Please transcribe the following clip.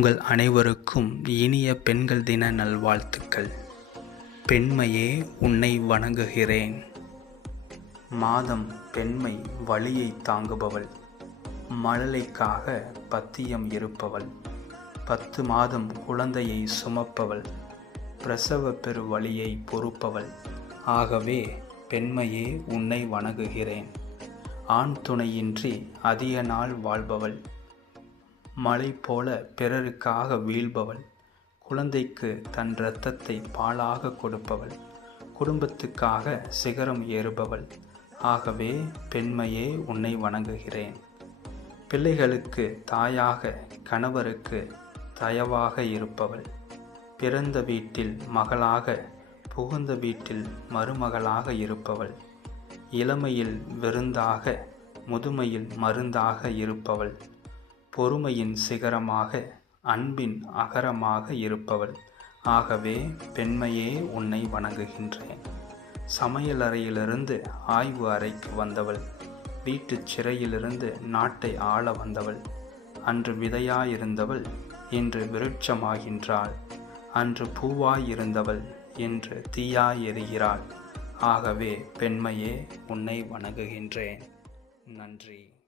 உங்கள் அனைவருக்கும் இனிய பெண்கள் தின நல்வாழ்த்துக்கள். பெண்மையே உன்னை வணங்குகிறேன். மாதம் பெண்மை வழியை தாங்குபவள். மழலைக்காக பத்தியம் இருப்பவள். பத்து மாதம் குழந்தையை சுமப்பவள். பிரசவ பெரு வழியை பொறுப்பவள். ஆகவே பெண்மையே உன்னை வணங்குகிறேன். ஆண் துணையின்றி அதிக நாள் வாழ்பவள். மலை போல பிறருக்காக வீழ்பவள். குழந்தைக்கு தன் இரத்தத்தை பாலாக கொடுப்பவள். குடும்பத்துக்காக சிகரம் ஏறுபவள். ஆகவே பெண்மையே உன்னை வணங்குகிறேன். பிள்ளைகளுக்கு தாயாக கணவருக்கு தயவாக இருப்பவள். பிறந்த வீட்டில் மகளாக புகுந்த வீட்டில் மருமகளாக இருப்பவள். இளமையில் விருந்தாக முதுமையில் மருந்தாக இருப்பவள். பொறுமையின் சிகரமாக அன்பின் அகரமாக இருப்பவள். ஆகவே பெண்மையே உன்னை வணங்குகின்றேன். சமையலறையிலிருந்து ஆய்வு அறைக்கு வந்தவள். வீட்டுச் சிறையிலிருந்து நாட்டை ஆள வந்தவள். அன்று விதையாயிருந்தவள் இன்று விருட்சமாகின்றாள். அன்று பூவாயிருந்தவள் இன்று தீயாய் ஆகவே பெண்மையே உன்னை வணங்குகின்றேன். நன்றி.